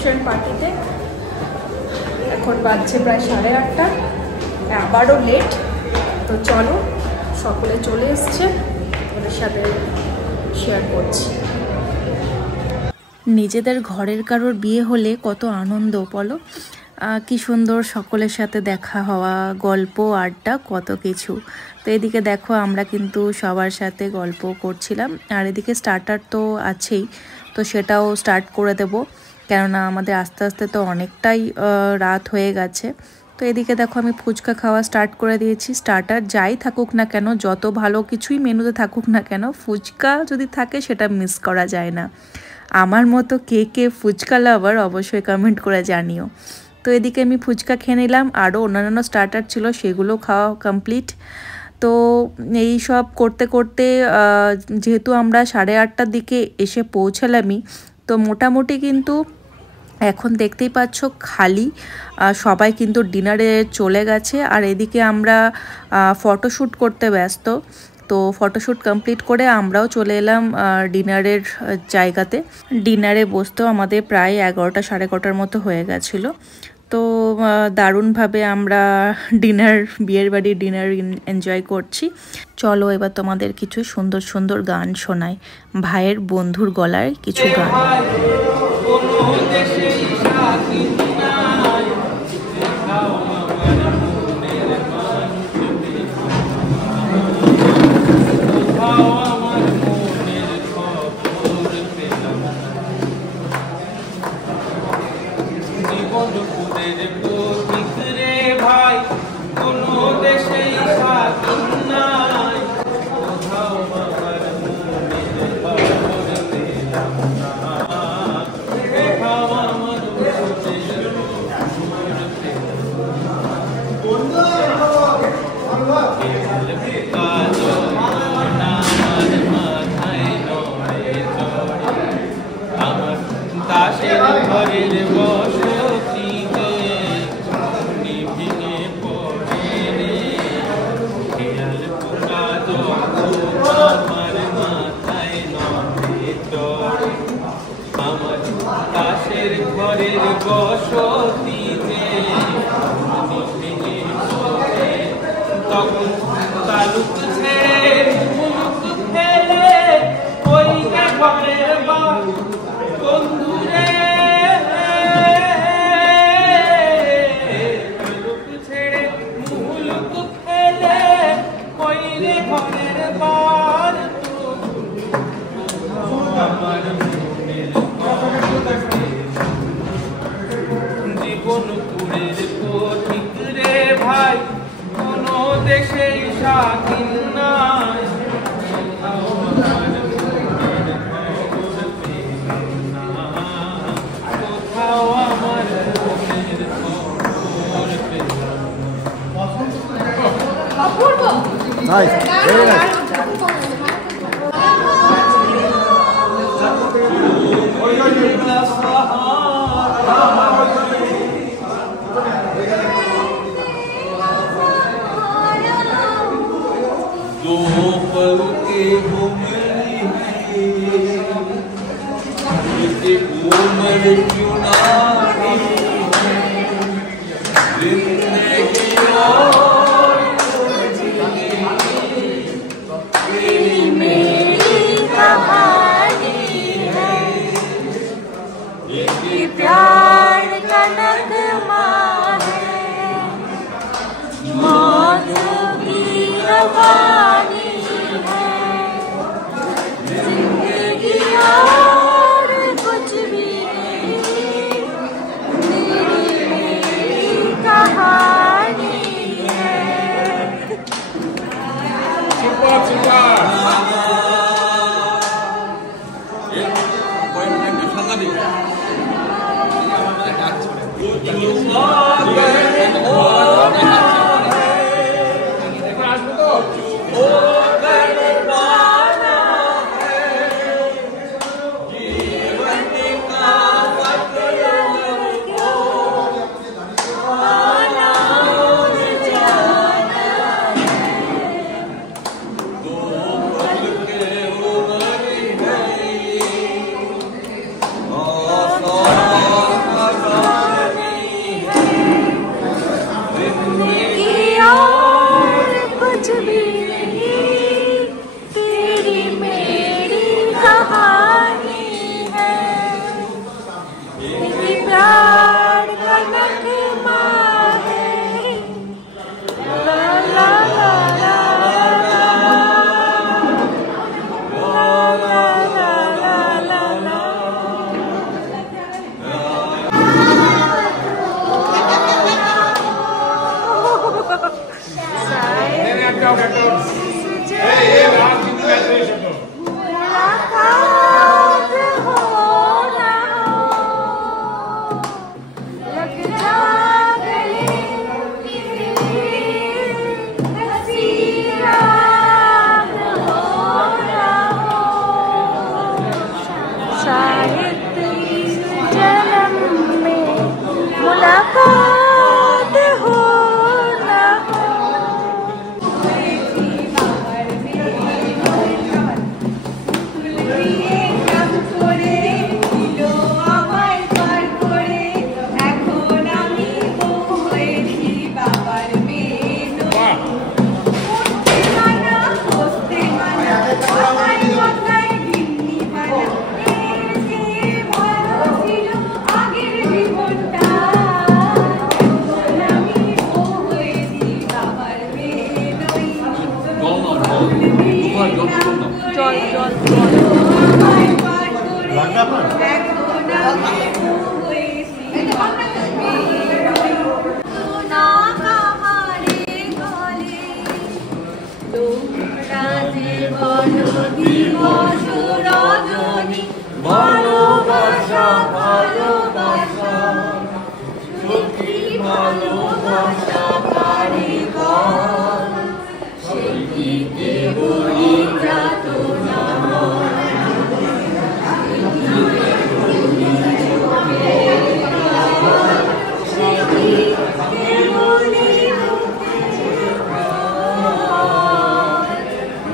Reception পার্টিতে। এখন বাজছে প্রায় 8:30, আবারও লেট। তো চলো, সকলে চলে এসছে, ওদের সাথে শেয়ার করছি। নিজেদের ঘরের কারোর বিয়ে হলে কত আনন্দ বলো, কি সুন্দর সকলের সাথে দেখা হওয়া, গল্প আড্ডা কত কিছু। তো এদিকে দেখো আমরা কিন্তু সবার সাথে গল্প করছিলাম, আর এদিকে স্টার্টার তো আছেই, তো সেটাও স্টার্ট করে দেব, কেননা আমাদের আস্তে আস্তে তো অনেকটাই রাত হয়ে গেছে। তো এদিকে দেখো আমি ফুচকা খাওয়া স্টার্ট করে দিয়েছি। স্টার্টার যাই থাকুক না কেন, যত ভালো কিছুই মেনুতে থাকুক না কেন, ফুচকা যদি থাকে সেটা মিস করা যায় না। আমার মতো কে কে ফুচকা লাভার অবশ্যই কমেন্ট করে জানিও। তো এদিকে আমি ফুচকা খেয়ে নিলাম, আরও অন্যান্য স্টার্টার ছিল সেগুলো খাওয়া কমপ্লিট। তো এই সব করতে করতে যেহেতু আমরা 8:30টার দিকে এসে পৌঁছালামই, তো মোটামুটি কিন্তু এখন দেখতেই পাচ্ছ খালি, সবাই কিন্তু ডিনারে চলে গেছে। আর এদিকে আমরা ফটোশ্যুট করতে ব্যস্ত। তো ফটোশ্যুট কমপ্লিট করে আমরাও চলে এলাম ডিনারের জায়গাতে। ডিনারে বসতেও আমাদের প্রায় 11টা 11:30টার মতো হয়ে গেছিলো। তো দারুণভাবে আমরা বিয়ের বাড়ির ডিনার এনজয় করছি। চলো এবার তোমাদের কিছু সুন্দর সুন্দর গান শোনাই, ভাইয়ের বন্ধুর গলায় কিছু গান। Nice. Very nice. জল জল ভালোবাসা ভালোবাসা সত্যি ভালোবাসা কারিগর সত্যি কেবলই যাতনা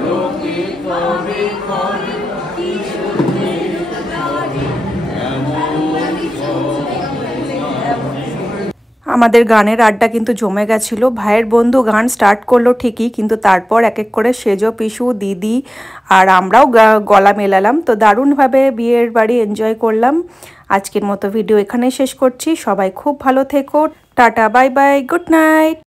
লোকে কবে করে কি আমাদের গানের আড্ডা কিন্তু জমে গেছিল। ভাইয়ের বন্ধু গান স্টার্ট করলো ঠিকই, কিন্তু তারপর এক এক করে সেজো, পিসু, দিদি আর আমরাও গলা মেলালাম। তো দারুণভাবে বিয়ের বাড়ি এনজয় করলাম। আজকের মতো ভিডিও এখানেই শেষ করছি। সবাই খুব ভালো থেকো। Tata, bye bye, good night.